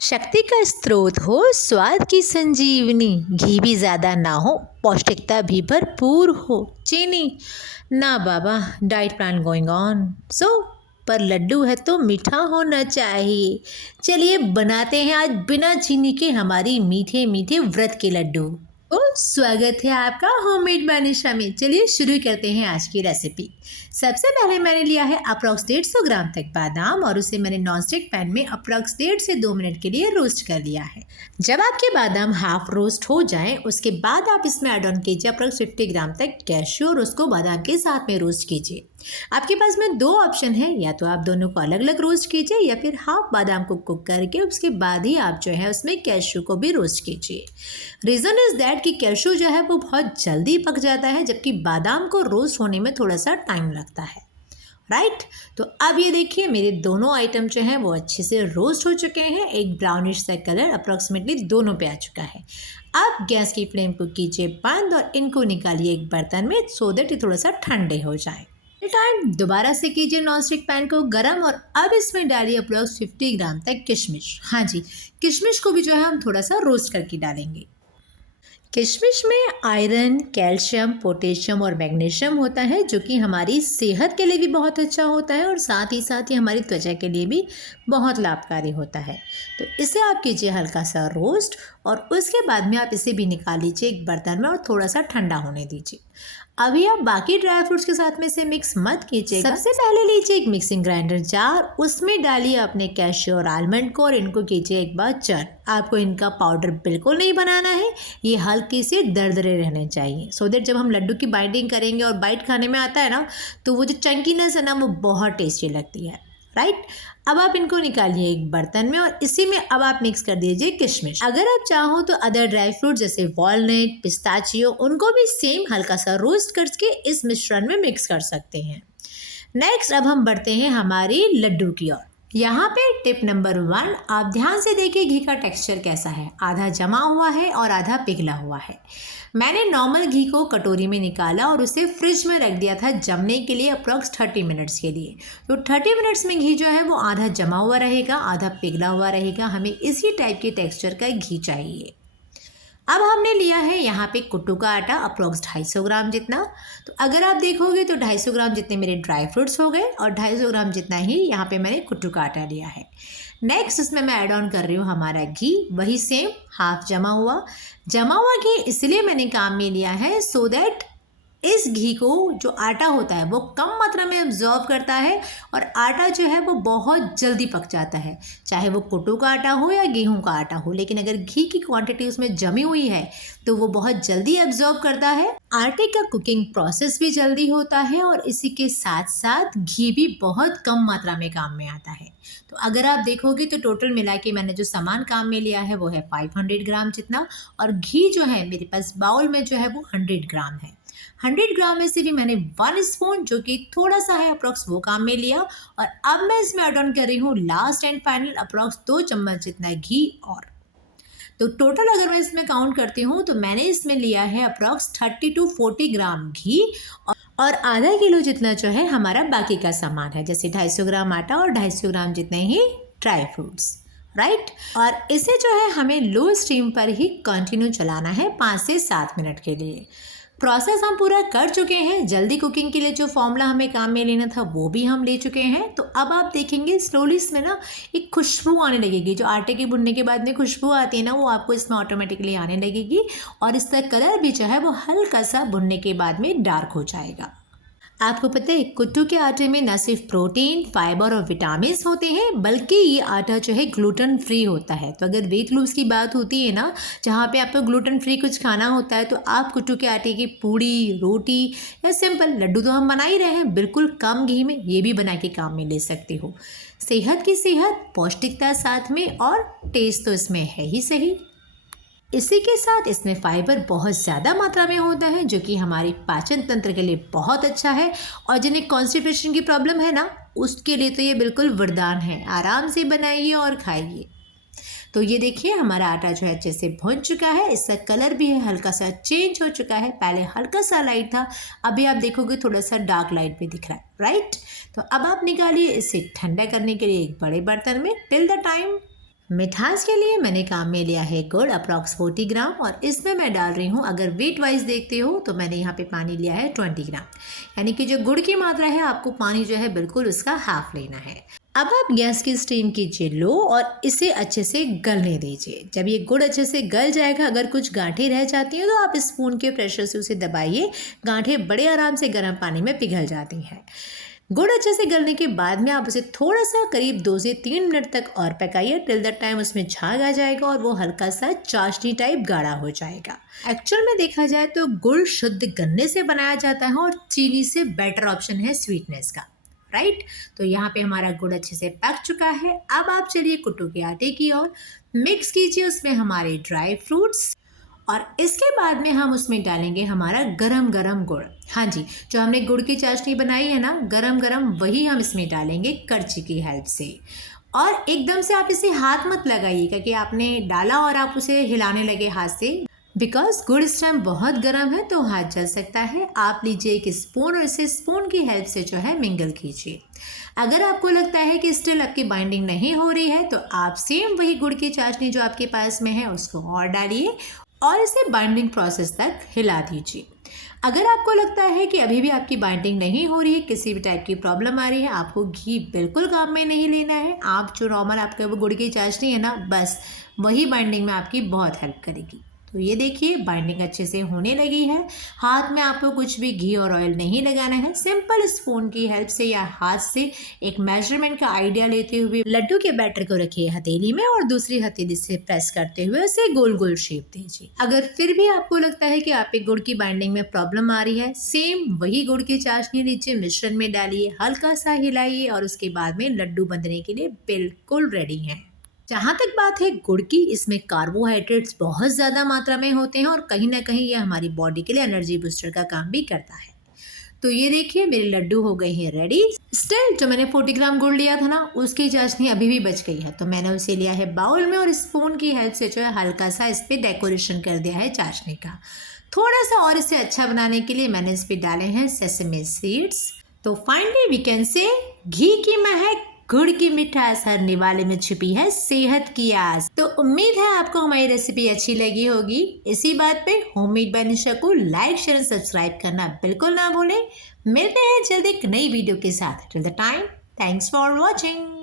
शक्ति का स्रोत हो, स्वाद की संजीवनी, घी भी ज़्यादा ना हो, पौष्टिकता भी भरपूर हो, चीनी ना बाबा, diet plan going on so, पर लड्डू है तो मीठा होना चाहिए। चलिए बनाते हैं आज बिना चीनी के हमारी मीठे मीठे व्रत के लड्डू। तो स्वागत है आपका होममेड बानिशा में। चलिए शुरू करते हैं आज की रेसिपी। सबसे पहले मैंने लिया है अप्रॉक्स 150 ग्राम तक बादाम और उसे मैंने नॉनस्टिक पैन में अप्रॉक्स 1.5 से 2 मिनट के लिए रोस्ट कर लिया है। जब आपके बादाम हाफ रोस्ट हो जाएं, उसके बाद आप इसमें ऐड ऑन कीजिए अप्रॉक्स 50 ग्राम तक कैश्यू और उसको बादाम के साथ में रोस्ट कीजिए। आपके पास में दो ऑप्शन है, या तो आप दोनों को अलग अलग रोस्ट कीजिए या फिर हाफ बादाम को कुक करके उसके बाद ही आप जो है उसमें कैश्यू को भी रोस्ट कीजिए। रीज़न इज़ दैट कि कैश्यू जो है वो बहुत जल्दी पक जाता है, जबकि बादाम को रोस्ट होने में थोड़ा सा टाइम लगता है। राइट तो अब ये देखिए मेरे दोनों आइटम जो हैं वो अच्छे से रोस्ट हो चुके हैं। एक ब्राउनिश सा कलर अप्रॉक्सीमेटली दोनों पे आ चुका है। अब गैस की फ्लेम को कीजिए बंद और इनको निकालिए एक बर्तन में सो दैट ये थोड़ा सा ठंडे हो जाए। टाइम दोबारा से कीजिए नॉनस्टिक पैन को गरम और अब इसमें डालिए अप्रॉक्स 50 ग्राम तक किशमिश। हाँ जी, किशमिश को भी जो है हम थोड़ा सा रोस्ट करके डालेंगे। किशमिश में आयरन, कैल्शियम, पोटेशियम और मैग्नीशियम होता है, जो कि हमारी सेहत के लिए भी बहुत अच्छा होता है और साथ ही हमारी त्वचा के लिए भी बहुत लाभकारी होता है। तो इसे आप कीजिए हल्का सा रोस्ट और उसके बाद में आप इसे भी निकाल लीजिए एक बर्तन में और थोड़ा सा ठंडा होने दीजिए। अभी आप बाकी ड्राई फ्रूट्स के साथ में इसे मिक्स मत कीजिएगा। सबसे पहले लीजिए एक मिक्सिंग ग्राइंडर जार, उसमें डालिए अपने कैश्यू और आलमंड को और इनको कीजिए एक बार चर्न। आपको इनका पाउडर बिल्कुल नहीं बनाना है, ये हल्के से दरदरे रहने चाहिए सो दैट जब हम लड्डू की बाइंडिंग करेंगे और बाइट खाने में आता है ना, तो वो जो चंकीनेस है ना वो बहुत टेस्टी लगती है। राइट अब आप इनको निकालिए एक बर्तन में और इसी में अब आप मिक्स कर दीजिए किशमिश। अगर आप चाहो तो अदर ड्राई फ्रूट जैसे वॉलनट, पिस्ताचियो, उनको भी सेम हल्का सा रोस्ट करके इस मिश्रण में मिक्स कर सकते हैं। नेक्स्ट अब हम बढ़ते हैं हमारी लड्डू की ओर। यहाँ पे टिप नंबर 1, आप ध्यान से देखिए घी का टेक्सचर कैसा है, आधा जमा हुआ है और आधा पिघला हुआ है। मैंने नॉर्मल घी को कटोरी में निकाला और उसे फ्रिज में रख दिया था जमने के लिए अप्रॉक्स 30 मिनट्स के लिए। तो 30 मिनट्स में घी जो है वो आधा जमा हुआ रहेगा, आधा पिघला हुआ रहेगा। हमें इसी टाइप के टेक्सचर का घी चाहिए। अब हमने लिया है यहाँ पे कुट्टू का आटा अप्रॉक्स 250 ग्राम जितना। तो अगर आप देखोगे तो 250 ग्राम जितने मेरे ड्राई फ्रूट्स हो गए और 250 ग्राम जितना ही यहाँ पे मैंने कुट्टू का आटा लिया है। नेक्स्ट इसमें मैं ऐड ऑन कर रही हूँ हमारा घी, वही सेम हाफ जमा हुआ घी इसलिए मैंने काम में लिया है सो दैट इस घी को जो आटा होता है वो कम मात्रा में अब्जॉर्व करता है और आटा जो है वो बहुत जल्दी पक जाता है, चाहे वो कुट्टू का आटा हो या गेहूं का आटा हो। लेकिन अगर घी की क्वांटिटी उसमें जमी हुई है तो वो बहुत जल्दी अब्जॉर्व करता है। आटे का कुकिंग प्रोसेस भी जल्दी होता है और इसी के साथ साथ घी भी बहुत कम मात्रा में काम में आता है। तो अगर आप देखोगे तो टोटल मिला के मैंने जो सामान काम में लिया है वो है 500 ग्राम जितना और घी जो है मेरे पास बाउल में जो है वो 100 ग्राम है। 100 ग्राम में से भी मैंने 1 स्पून जो कि थोड़ा सा है अप्रॉक्स वो काम में लिया और अब मैं इसमें ऐड ऑन कर रही हूँ लास्ट एंड फाइनल अप्रॉक्स 2 चम्मच जितना घी। और तो टोटल अगर मैं इसमें काउंट करती हूँ तो मैंने इसमें लिया है अप्रॉक्स 30 to 40 ग्राम घी और आधा किलो जितना जो है हमारा बाकी का सामान है, जैसे 250 ग्राम आटा और 250 ग्राम जितने ही ड्राई फ्रूट्स। राइट और इसे जो है हमें लो स्टीम पर ही कंटिन्यू चलाना है 5 से 7 मिनट के लिए। प्रोसेस हम पूरा कर चुके हैं। जल्दी कुकिंग के लिए जो फॉर्मूला हमें काम में लेना था वो भी हम ले चुके हैं। तो अब आप देखेंगे स्लोली इसमें ना एक खुशबू आने लगेगी, जो आटे के भुनने के बाद में खुशबू आती है ना वो आपको इसमें ऑटोमेटिकली आने लगेगी और इसका कलर भी जो है वो हल्का सा भुनने के बाद में डार्क हो जाएगा। आपको पता है कुट्टू के आटे में न सिर्फ प्रोटीन, फाइबर और विटामिन होते हैं बल्कि ये आटा जो है ग्लूटेन फ्री होता है। तो अगर वेट लूज की बात होती है ना, जहाँ पे आपको ग्लूटेन फ्री कुछ खाना होता है, तो आप कुट्टू के आटे की पूड़ी, रोटी या सिंपल लड्डू तो हम बना ही रहे हैं बिल्कुल कम घी में, ये भी बना के काम में ले सकते हो। सेहत की सेहत, पौष्टिकता साथ में और टेस्ट तो इसमें है ही सही। इसी के साथ इसमें फाइबर बहुत ज़्यादा मात्रा में होता है जो कि हमारे पाचन तंत्र के लिए बहुत अच्छा है और जिन्हें कॉन्स्टिपेशन की प्रॉब्लम है ना उसके लिए तो ये बिल्कुल वरदान है। आराम से बनाइए और खाइए। तो ये देखिए हमारा आटा जो है अच्छे से भुन चुका है, इसका कलर भी है हल्का सा चेंज हो चुका है। पहले हल्का सा लाइट था, अभी आप देखोगे थोड़ा सा डार्क लाइट भी दिख रहा है। राइट तो अब आप निकालिए इसे ठंडा करने के लिए एक बड़े बर्तन में। टिल द टाइम मिठास के लिए मैंने काम में लिया है गुड़ अप्रॉक्स 40 ग्राम और इसमें मैं डाल रही हूँ, अगर वेट वाइज देखते हो तो मैंने यहाँ पे पानी लिया है 20 ग्राम, यानी कि जो गुड़ की मात्रा है आपको पानी जो है बिल्कुल उसका हाफ लेना है। अब आप गैस की स्टीम कीजिए लो और इसे अच्छे से गलने दीजिए। जब ये गुड़ अच्छे से गल जाएगा, अगर कुछ गांठें रह जाती हैं तो आप स्पून के प्रेशर से उसे दबाइए, गांठें बड़े आराम से गर्म पानी में पिघल जाती हैं। गुड़ अच्छे से गलने के बाद में आप उसे थोड़ा सा करीब 2 से 3 मिनट तक और पकाइए, टिल द टाइम उसमें झाग आ जाएगा और वो हल्का सा चाशनी टाइप गाढ़ा हो जाएगा। एक्चुअल में देखा जाए तो गुड़ शुद्ध गन्ने से बनाया जाता है और चीनी से बेटर ऑप्शन है स्वीटनेस का, राइट। तो यहाँ पे हमारा गुड़ अच्छे से पक चुका है। अब आप चलिए कुट्टू के आटे की ओर, मिक्स कीजिए उसमें हमारे ड्राई फ्रूट्स और इसके बाद में हम उसमें डालेंगे हमारा गरम गरम गुड़। हाँ जी, जो हमने गुड़ की चाशनी बनाई है ना गरम गरम, वही हम इसमें डालेंगे करछी की हेल्प से। और एकदम से आप इसे हाथ मत लगाइएगा कि आपने डाला और आप उसे हिलाने लगे हाथ से, बिकॉज गुड़ इस टाइम बहुत गर्म है तो हाथ जल सकता है। आप लीजिए एक स्पून और इसे स्पून की हेल्प से जो है मिंगल कीजिए। अगर आपको लगता है कि स्टिल आपकी बाइंडिंग नहीं हो रही है तो आप सेम वही गुड़ की चाशनी जो आपके पास में है उसको और डालिए और इसे बाइंडिंग प्रोसेस तक हिला दीजिए। अगर आपको लगता है कि अभी भी आपकी बाइंडिंग नहीं हो रही है, किसी भी टाइप की प्रॉब्लम आ रही है, आपको घी बिल्कुल काम में नहीं लेना है। आप जो नॉर्मल आपके वो गुड़ की चाशनी है ना, बस वही बाइंडिंग में आपकी बहुत हेल्प करेगी। तो ये देखिए बाइंडिंग अच्छे से होने लगी है। हाथ में आपको कुछ भी घी और ऑयल नहीं लगाना है, सिंपल स्पून की हेल्प से या हाथ से एक मेजरमेंट का आइडिया लेते हुए लड्डू के बैटर को रखिए हथेली में और दूसरी हथेली से प्रेस करते हुए उसे गोल गोल शेप दीजिए। अगर फिर भी आपको लगता है कि आपके गुड़ की बाइंडिंग में प्रॉब्लम आ रही है, सेम वही गुड़ की चाशनी लीजिए, मिश्रण में डालिए, हल्का सा हिलाइए और उसके बाद में लड्डू बनने के लिए बिल्कुल रेडी है। जहाँ तक बात है गुड़ की, इसमें कार्बोहाइड्रेट्स बहुत ज़्यादा मात्रा में होते हैं और कहीं ना कहीं ये हमारी बॉडी के लिए एनर्जी बूस्टर का काम भी करता है। तो ये देखिए मेरे लड्डू हो गए हैं रेडी। स्टिल जो मैंने 40 ग्राम गुड़ लिया था ना, उसकी चाशनी अभी भी बच गई है, तो मैंने उसे लिया है बाउल में और स्पून की हेल्प से जो है हल्का सा इस पर डेकोरेशन कर दिया है चाशनी का। थोड़ा सा और इसे अच्छा बनाने के लिए मैंने इस पर डाले हैं सेसमी सीड्स। तो फाइनली वी कैन से घी की महक, गुड़ की मिठास, हर निवाले में छिपी है सेहत की आस। तो उम्मीद है आपको हमारी रेसिपी अच्छी लगी होगी। इसी बात पे होममेड बाय निशा को लाइक शेयर सब्सक्राइब करना बिल्कुल ना भूलें। मिलते हैं जल्द एक नई वीडियो के साथ। Till the time, thanks for watching.